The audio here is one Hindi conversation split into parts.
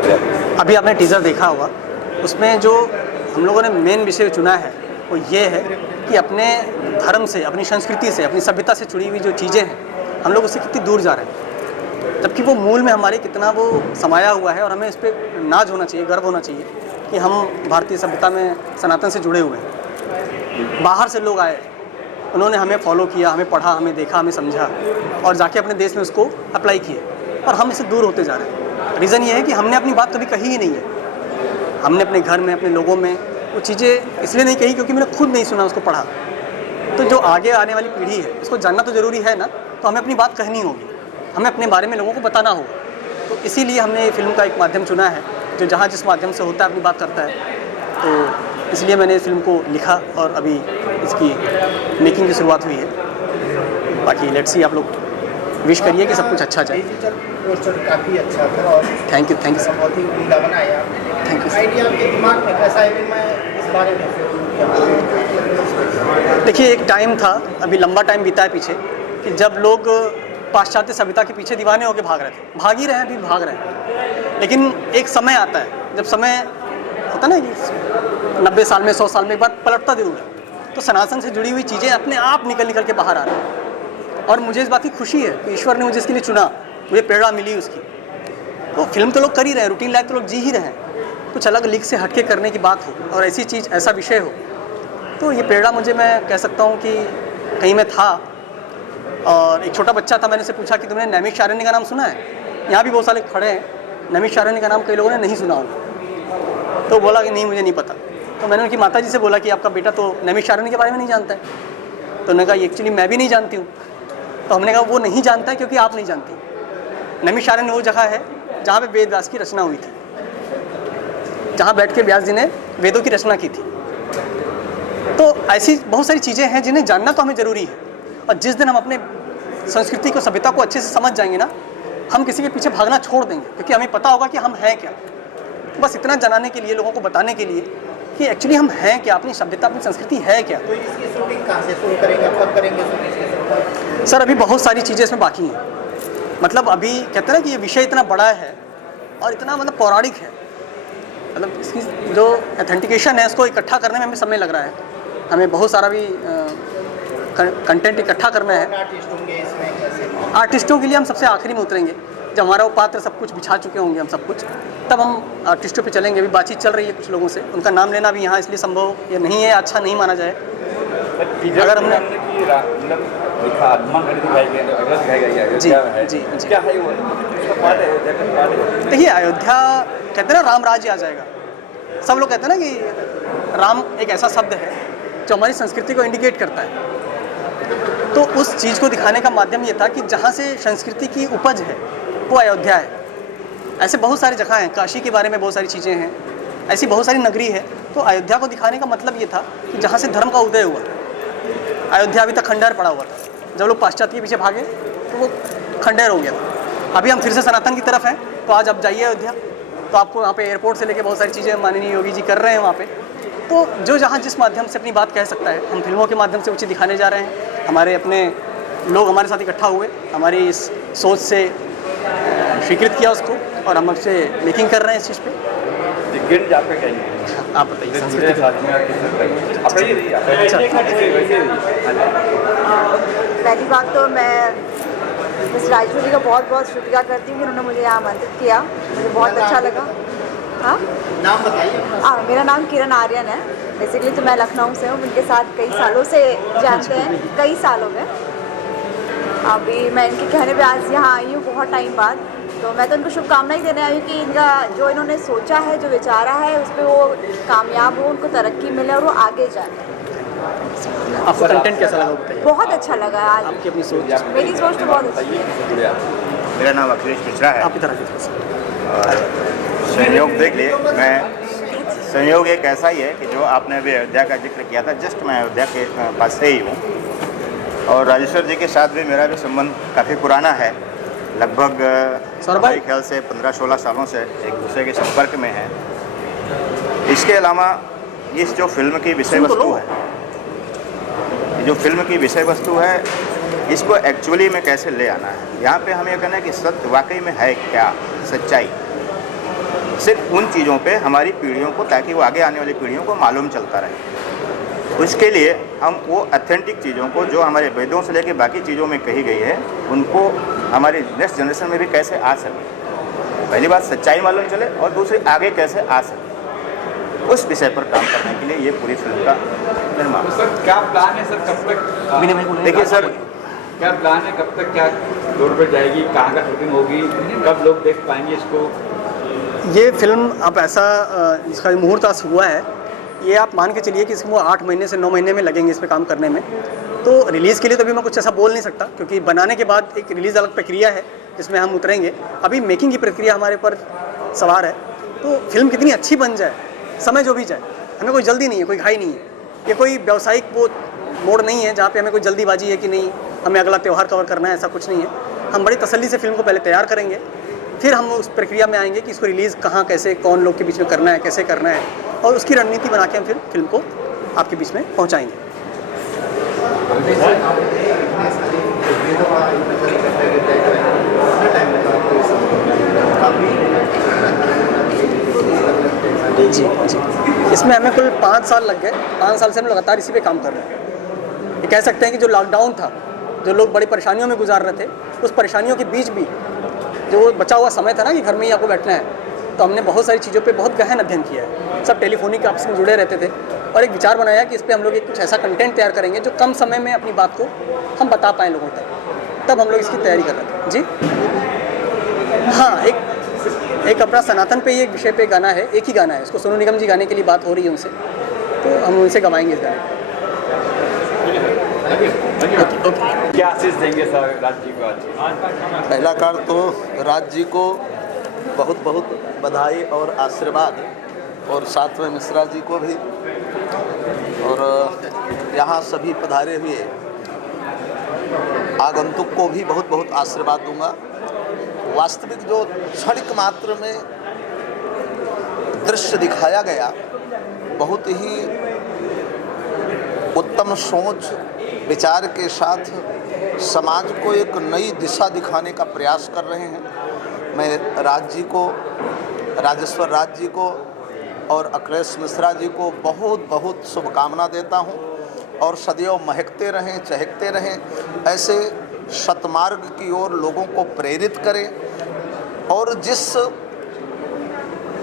लग रहा है? अभी आपने टीज़र देखा होगा, उसमें जो हम लोगों ने मेन विषय चुना है वो ये है कि अपने धर्म से, अपनी संस्कृति से, अपनी सभ्यता से जुड़ी हुई जो चीज़ें हैं, हम लोग उससे कितनी दूर जा रहे हैं, जबकि वो मूल में हमारे कितना वो समाया हुआ है। और हमें इस पर नाज होना चाहिए, गर्व होना चाहिए कि हम भारतीय सभ्यता में सनातन से जुड़े हुए हैं। बाहर से लोग आए, उन्होंने हमें फॉलो किया, हमें पढ़ा, हमें देखा, हमें समझा और जाके अपने देश में उसको अप्लाई किए, और हम इससे दूर होते जा रहे हैं। रीज़न ये है कि हमने अपनी बात कभी कही ही नहीं है। हमने अपने घर में, अपने लोगों में वो चीज़ें इसलिए नहीं कही क्योंकि मैंने खुद नहीं सुना, उसको पढ़ा। तो जो आगे आने वाली पीढ़ी है उसको जानना तो ज़रूरी है ना, तो हमें अपनी बात कहनी होगी, हमें अपने बारे में लोगों को बताना होगा। तो इसीलिए हमने ये फिल्म का एक माध्यम चुना है जो जहाँ जिस माध्यम से होता है अपनी बात करता है। तो इसलिए मैंने इस फिल्म को लिखा और अभी इसकी मेकिंग की शुरुआत हुई है। बाकी लेट्स सी, आप लोग विश करिए कि सब कुछ अच्छा जाए। पोस्टर काफ़ी अच्छा था और थैंक यू सर। बहुत ही उम्दा बनाया। Thank you. आइडिया आपके दिमाग में कैसा है कि मैं इस बारे में देखिए, एक टाइम था, अभी लंबा टाइम बीता है पीछे, कि जब लोग पाश्चात्य सभ्यता के पीछे दीवाने होकर भाग रहे थे, भाग ही रहे हैं, अभी भाग रहे हैं। लेकिन एक समय आता है, जब समय होता ना कि 90 साल में, 100 साल में एक बार पलटता जरूर है, तो सनातन से जुड़ी हुई चीज़ें अपने आप निकल के बाहर आ रही हैं। और मुझे इस बात की खुशी है कि ईश्वर ने मुझे इसके लिए चुना, मुझे प्रेरणा मिली उसकी। तो फिल्म तो लोग कर ही रहे हैं, रूटीन लाइफ तो लोग जी ही रहे हैं, कुछ अलग लीक से हटके करने की बात हो और ऐसी चीज़, ऐसा विषय हो, तो ये प्रेरणा मुझे, मैं कह सकता हूँ कि कहीं मैं था। और एक छोटा बच्चा था, मैंने से पूछा कि तुमने नैमिषारण्य का नाम सुना है? यहाँ भी बहुत सारे खड़े हैं, नैमिषारण्य का नाम कई लोगों ने नहीं सुना होगा। तो बोला कि नहीं, मुझे नहीं पता। तो मैंने उनकी माता जी से बोला कि आपका बेटा तो नैमिषारण्य के बारे में नहीं जानता है। तो उन्होंने कहा एक्चुअली मैं भी नहीं जानती हूँ। तो हमने कहा वो नहीं जानता है क्योंकि आप नहीं जानती। नैमिषारण्य वो जगह है जहाँ पे वेद व्यास की रचना हुई थी, जहाँ बैठ के व्यास जी ने वेदों की रचना की थी। तो ऐसी बहुत सारी चीज़ें हैं जिन्हें जानना तो हमें ज़रूरी है। और जिस दिन हम अपने संस्कृति को, सभ्यता को अच्छे से समझ जाएंगे ना, हम किसी के पीछे भागना छोड़ देंगे, क्योंकि हमें पता होगा कि हम हैं क्या। बस इतना जनाने के लिए, लोगों को बताने के लिए कि एक्चुअली हम हैं क्या, अपनी सभ्यता, अपनी संस्कृति है क्या। तो इसकी शूटिंग कहाँ से शुरू करेंगे, कब करेंगे शूटिंग? सर, अभी बहुत सारी चीज़ें इसमें बाकी हैं। मतलब अभी कहते हैं ना कि ये विषय इतना बड़ा है और इतना मतलब पौराणिक है, मतलब इसकी जो ऑथेंटिकेशन है उसको इकट्ठा करने में हमें समय लग रहा है। हमें बहुत सारा भी कंटेंट इकट्ठा करना है। आर्टिस्ट होंगे इसमें कैसे? आर्टिस्टों के लिए हम सबसे आखिरी में उतरेंगे, जब हमारा वो पात्र सब कुछ बिछा चुके होंगे, हम सब कुछ, तब हम आर्टिस्टों पे चलेंगे। अभी बातचीत चल रही है कुछ लोगों से, उनका नाम लेना भी यहाँ इसलिए संभव या नहीं है, अच्छा नहीं माना जाए। अगर हमने जी क्या है वो, देखिए अयोध्या कहते हैं ना राम राज्य आ जाएगा। सब लोग कहते हैं ना कि राम एक ऐसा शब्द है जो हमारी संस्कृति को इंडिकेट करता है। तो उस चीज़ को दिखाने का माध्यम ये था कि जहाँ से संस्कृति की उपज है वो अयोध्या है। ऐसे बहुत सारी जगह हैं, काशी के बारे में बहुत सारी चीज़ें हैं, ऐसी बहुत सारी नगरी है। तो अयोध्या को दिखाने का मतलब ये था कि जहाँ से धर्म का उदय हुआ। अयोध्या अभी तक खंडहर पड़ा हुआ था, जब लोग पाश्चात्य के पीछे भागे तो वो खंडहर हो गया था। अभी हम फिर से सनातन की तरफ हैं, तो आज आप जाइए अयोध्या, तो आपको वहाँ पे एयरपोर्ट से लेके बहुत सारी चीज़ें माननीय योगी जी कर रहे हैं वहाँ पे। तो जो जहाँ जिस माध्यम से अपनी बात कह सकता है, हम फिल्मों के माध्यम से वो चीज़ दिखाने जा रहे हैं। हमारे अपने लोग हमारे साथ इकट्ठा हुए, हमारी इस सोच से स्वीकृत किया उसको, और हम उससे मेकिंग कर रहे हैं इस चीज़ पे। आप बताइए। पहली बात तो मैं मिस राजेश्वरी जी का बहुत बहुत शुक्रिया करती हूँ कि उन्होंने मुझे यहाँ आमंत्रित किया, मुझे बहुत अच्छा लगा। हाँ, नाम बताइए। हाँ, मेरा नाम किरण आर्यन है। बेसिकली तो मैं लखनऊ से हूँ, उनके साथ कई सालों से जानते हैं, कई साल हो गए। अभी मैं इनके कहने पे आज यहाँ आई हूँ बहुत टाइम बाद, तो मैं तो उनको शुभकामनाएं देने आई हूँ कि इनका जो इन्होंने सोचा है, जो विचारा है, उस पर वो कामयाब हो, उनको तरक्की मिले और वो आगे जाए। आपको कंटेंट कैसा लगा बताइए? बहुत अच्छा लगा आज। आपकी अपनी सोच? मेरी सोच तो बहुत अच्छी है। मेरा नाम अखिलेश मिश्रा है। आप इधर आइए थोड़ा सा। और संयोग देख लिए, मैं संयोग एक ऐसा ही है कि जो आपने अभी अयोध्या का जिक्र किया था, जस्ट मैं अयोध्या के पास से ही हूँ। और राजेश्वर जी के साथ भी मेरा भी संबंध काफ़ी पुराना है, लगभग मेरे ख्याल से 15-16 सालों से एक दूसरे के संपर्क में है। इसके अलावा इस जो फिल्म की विषय वस्तु है, जो फिल्म की विषय वस्तु है, इसको एक्चुअली में कैसे ले आना है। यहाँ पे हमें कहना है कि सत्य वाकई में है क्या, सच्चाई। सिर्फ उन चीज़ों पे हमारी पीढ़ियों को, ताकि वो आगे आने वाली पीढ़ियों को मालूम चलता रहे। उसके लिए हम वो ऑथेंटिक चीज़ों को जो हमारे वेदों से लेकर बाकी चीज़ों में कही गई है, उनको हमारी नेक्स्ट जनरेशन में भी कैसे आ सके। पहली बात सच्चाई मालूम चले और दूसरी आगे कैसे आ सके, उस विषय पर काम करने के लिए ये पूरी फिल्म का निर्माण। तो सर क्या प्लान है सर, कब तक? देखिए सर, क्या प्लान है, कब तक क्या दौर पर जाएगी, कहाँ का शूटिंग होगी, कब लोग देख पाएंगे इसको? ये फिल्म अब ऐसा इसका मुहूर्त आज हुआ है, ये आप मान के चलिए कि इसको 8 महीने से 9 महीने में लगेंगे इस पे काम करने में। तो रिलीज़ के लिए तो अभी मैं कुछ ऐसा बोल नहीं सकता, क्योंकि बनाने के बाद एक रिलीज़ अलग प्रक्रिया है जिसमें हम उतरेंगे। अभी मेकिंग की प्रक्रिया हमारे पर सवार है। तो फिल्म कितनी अच्छी बन जाए, समय जो भी जाए, हमें कोई जल्दी नहीं है, कोई घाई नहीं है। ये कोई व्यावसायिक वो मोड़ नहीं है जहाँ पे हमें कोई जल्दीबाजी है कि नहीं हमें अगला त्यौहार कवर करना है, ऐसा कुछ नहीं है। हम बड़ी तसल्ली से फिल्म को पहले तैयार करेंगे, फिर हम उस प्रक्रिया में आएंगे कि इसको रिलीज़ कहाँ, कैसे, कौन लोग के बीच में करना है, कैसे करना है, और उसकी रणनीति बना के हम फिर फिल्म को आपके बीच में पहुँचाएँगे। जी जी, इसमें हमें कुल 5 साल लग गए। 5 साल से हम लगातार इसी पे काम कर रहे हैं। ये कह सकते हैं कि जो लॉकडाउन था, जो लोग बड़ी परेशानियों में गुजार रहे थे, उस परेशानियों के बीच भी जो बचा हुआ समय था ना कि घर में ही आपको बैठना है, तो हमने बहुत सारी चीज़ों पे बहुत गहन अध्ययन किया है। सब टेलीफोनिक आपस में जुड़े रहते थे और एक विचार बनाया कि इस पर हम लोग एक कुछ ऐसा कंटेंट तैयार करेंगे जो कम समय में अपनी बात को हम बता पाएँ लोगों तक। तब हम लोग इसकी तैयारी कर रहे थे। जी हाँ, एक अपना सनातन पे ही एक विषय पे गाना है, एक ही गाना है, उसको सोनू निगम जी गाने के लिए बात हो रही है उनसे, तो हम उनसे गवाएंगे इस गाने को। क्या आशीष देंगे सर राज जी को आज? पहला कार तो राज जी को बहुत बहुत बधाई और आशीर्वाद, और साथ में मिश्रा जी को भी, और यहाँ सभी पधारे हुए आगंतुक को भी बहुत बहुत आशीर्वाद दूंगा। वास्तविक जो क्षणिक मात्र में दृश्य दिखाया गया, बहुत ही उत्तम सोच विचार के साथ समाज को एक नई दिशा दिखाने का प्रयास कर रहे हैं। मैं राज जी को, राजेश्वर राज जी को और अखिलेश मिश्रा जी को बहुत बहुत शुभकामना देता हूं, और सदैव महकते रहें, चहकते रहें, ऐसे सतमार्ग की ओर लोगों को प्रेरित करें, और जिस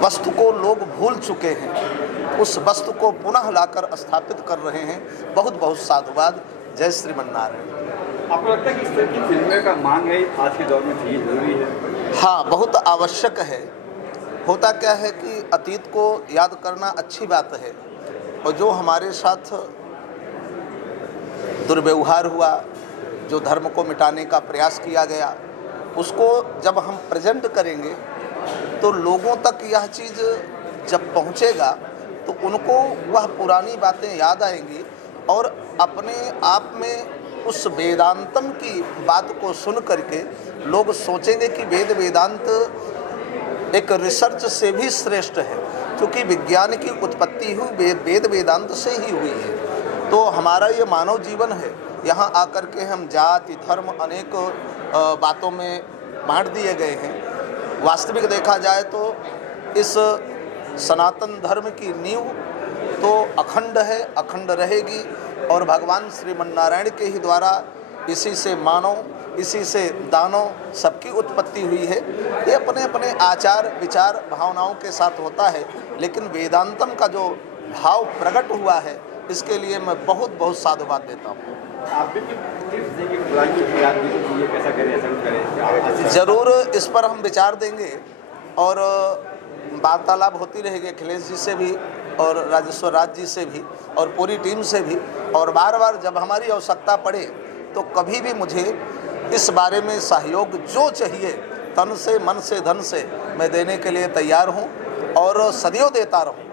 वस्तु को लोग भूल चुके हैं उस वस्तु को पुनः लाकर स्थापित कर रहे हैं। बहुत बहुत साधुवाद। जय श्रीमन्नारायण। आपको लगता है कि इस तरह की फिल्में का मांग है आज के दौर में थी, जरूरी है? हाँ, बहुत आवश्यक है। होता क्या है कि अतीत को याद करना अच्छी बात है, और जो हमारे साथ दुर्व्यवहार हुआ, जो धर्म को मिटाने का प्रयास किया गया, उसको जब हम प्रेजेंट करेंगे तो लोगों तक यह चीज़ जब पहुंचेगा तो उनको वह पुरानी बातें याद आएंगी, और अपने आप में उस वेदांतम की बात को सुन करके लोग सोचेंगे कि वेद वेदांत एक रिसर्च से भी श्रेष्ठ है, क्योंकि विज्ञान की उत्पत्ति हुई वेद वेदांत से ही हुई है। तो हमारा ये मानव जीवन है, यहाँ आकर के हम जाति धर्म अनेक बातों में बांट दिए गए हैं। वास्तविक देखा जाए तो इस सनातन धर्म की नींव तो अखंड है, अखंड रहेगी, और भगवान श्रीमन्नारायण के ही द्वारा इसी से मानव, इसी से दानव सबकी उत्पत्ति हुई है। ये अपने अपने आचार विचार भावनाओं के साथ होता है, लेकिन वेदांतम का जो भाव प्रकट हुआ है, इसके लिए मैं बहुत बहुत साधुवाद देता हूँ। आप भी टिप्स देंगे कि आदमी को ये कैसा करें, ऐसा करें? ज़रूर इस पर हम विचार देंगे, और वार्तालाप होती रहेगी अखिलेश जी से भी और राजेश्वर राज जी से भी और पूरी टीम से भी, और बार बार जब हमारी आवश्यकता पड़े तो कभी भी मुझे इस बारे में सहयोग जो चाहिए तन से, मन से, धन से मैं देने के लिए तैयार हूँ, और सदैव देता रहूँ।